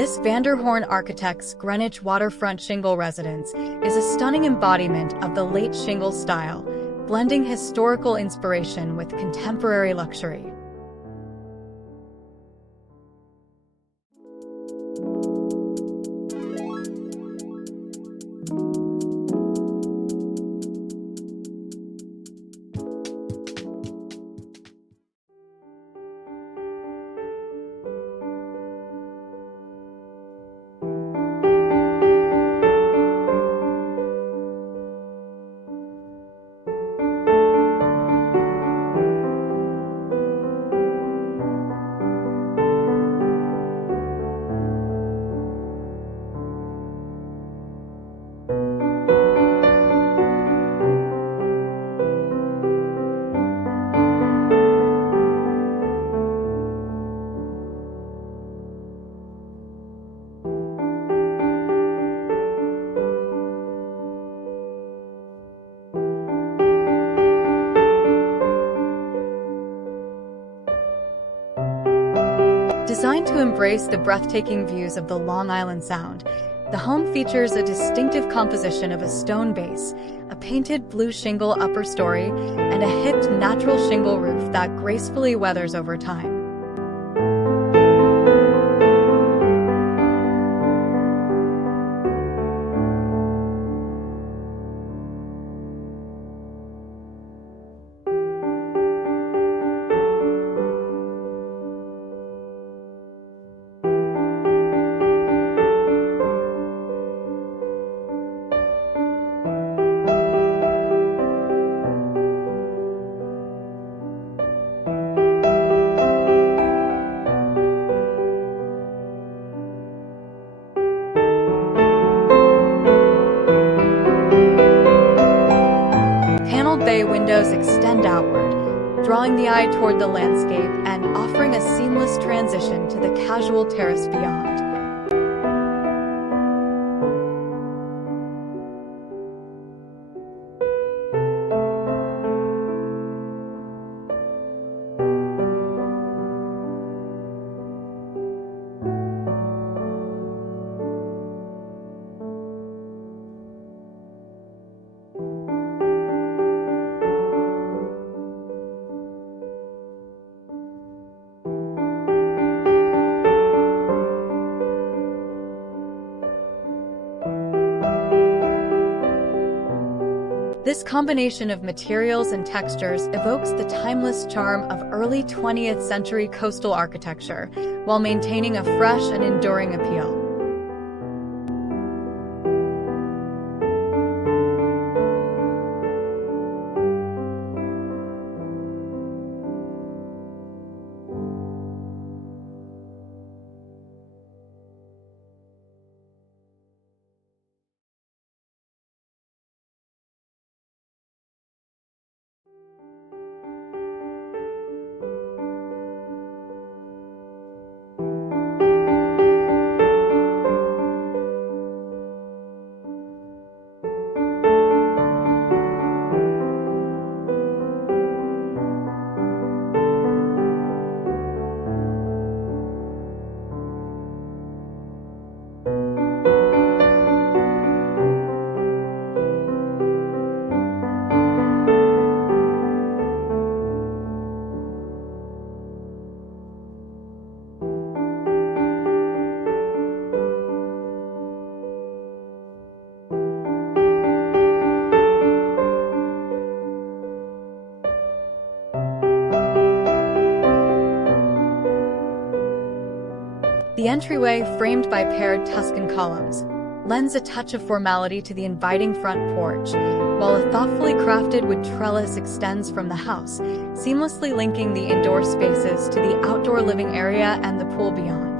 This Vanderhorn Architects' Greenwich waterfront shingle residence is a stunning embodiment of the late shingle style, blending historical inspiration with contemporary luxury. Designed to embrace the breathtaking views of the Long Island Sound, the home features a distinctive composition of a stone base, a painted blue shingle upper story, and a hipped natural shingle roof that gracefully weathers over time. Bay windows extend outward, drawing the eye toward the landscape and offering a seamless transition to the casual terrace beyond. This combination of materials and textures evokes the timeless charm of early 20th century coastal architecture, while maintaining a fresh and enduring appeal. The entryway, framed by paired Tuscan columns, lends a touch of formality to the inviting front porch, while a thoughtfully crafted wood trellis extends from the house, seamlessly linking the indoor spaces to the outdoor living area and the pool beyond.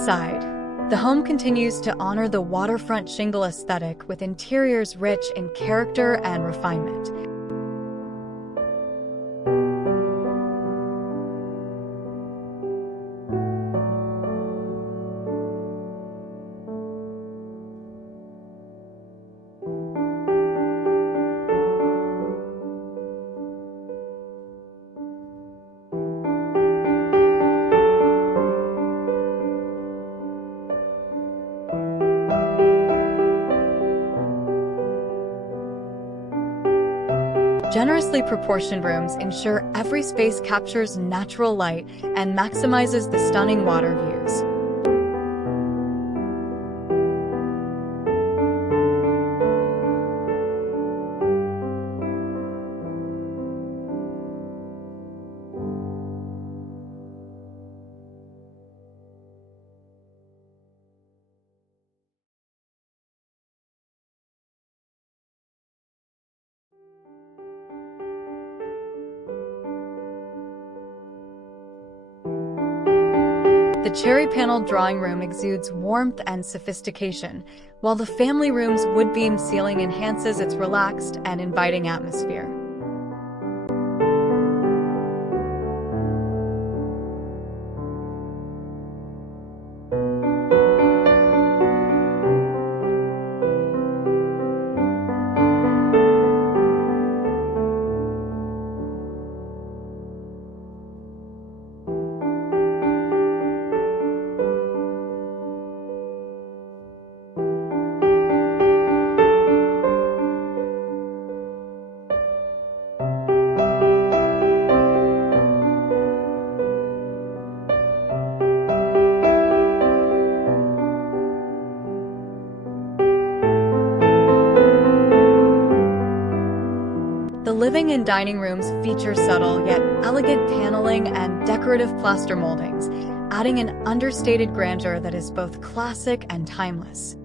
Inside, the home continues to honor the waterfront shingle aesthetic with interiors rich in character and refinement. Generously proportioned rooms ensure every space captures natural light and maximizes the stunning water views. The cherry-paneled drawing room exudes warmth and sophistication, while the family room's wood-beam ceiling enhances its relaxed and inviting atmosphere. The living and dining rooms feature subtle yet elegant paneling and decorative plaster moldings, adding an understated grandeur that is both classic and timeless.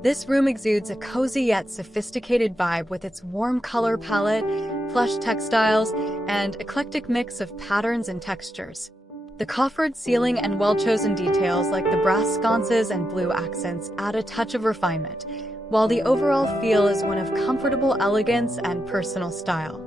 This room exudes a cozy yet sophisticated vibe with its warm color palette, plush textiles, and eclectic mix of patterns and textures. The coffered ceiling and well-chosen details like the brass sconces and blue accents add a touch of refinement, while the overall feel is one of comfortable elegance and personal style.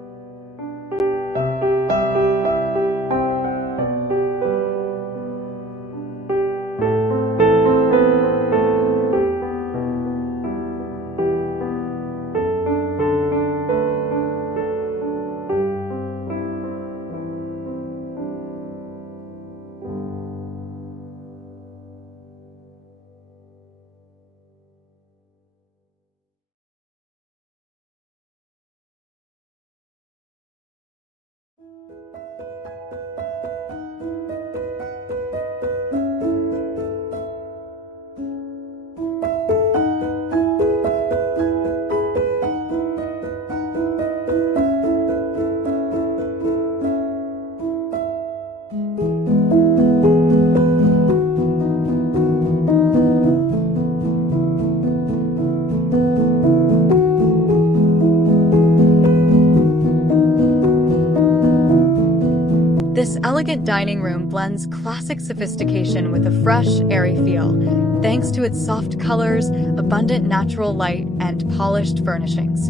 This elegant dining room blends classic sophistication with a fresh, airy feel, thanks to its soft colors, abundant natural light, and polished furnishings.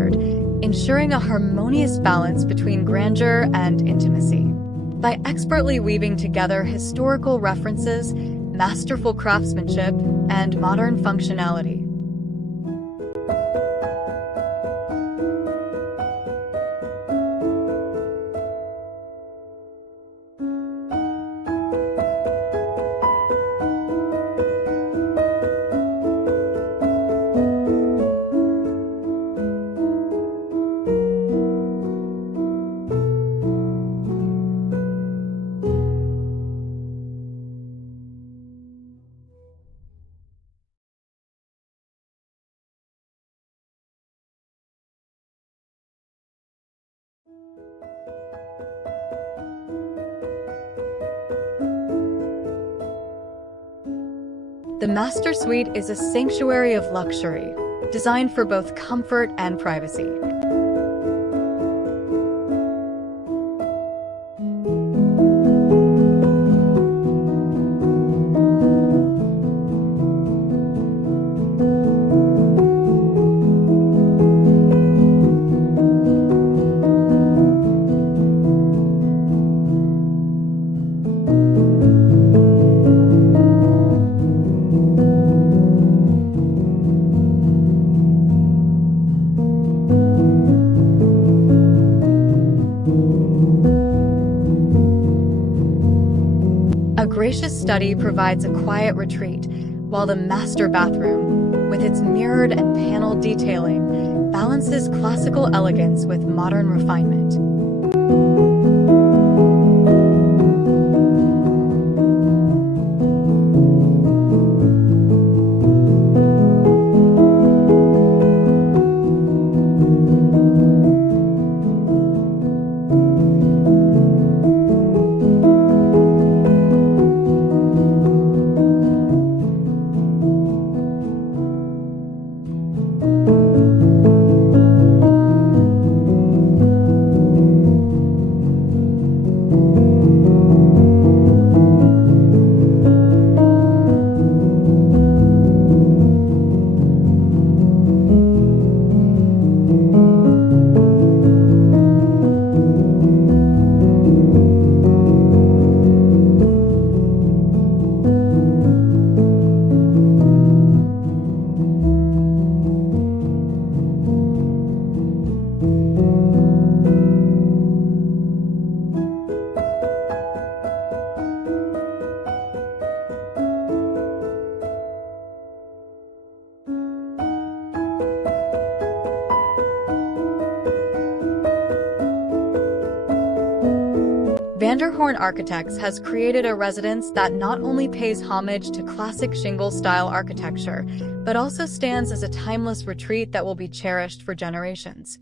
centered, ensuring a harmonious balance between grandeur and intimacy. By expertly weaving together historical references, masterful craftsmanship, and modern functionality. The master suite is a sanctuary of luxury, designed for both comfort and privacy. A gracious study provides a quiet retreat, while the master bathroom, with its mirrored and paneled detailing, balances classical elegance with modern refinement. Vanderhorn Architects has created a residence that not only pays homage to classic shingle-style architecture, but also stands as a timeless retreat that will be cherished for generations.